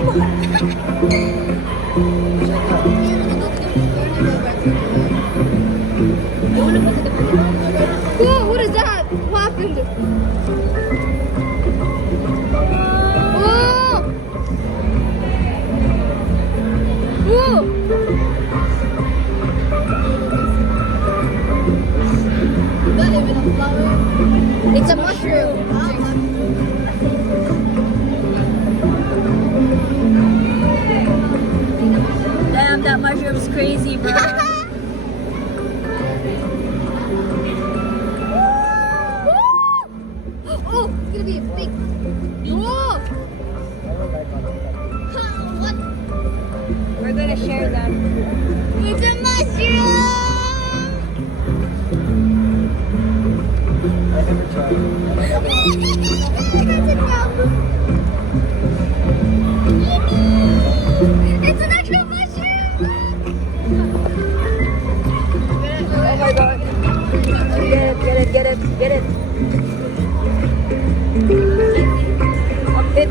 Whoa, what is that? What happened? Whoa! Whoa! Not even a flower. It's a mushroom. Damn, that mushroom's crazy, bro. Oh, it's gonna be a big. Whoa! What? We're gonna share that. It's a mushroom! I never tried. It's an actual mushroom! Oh my god. Get it. It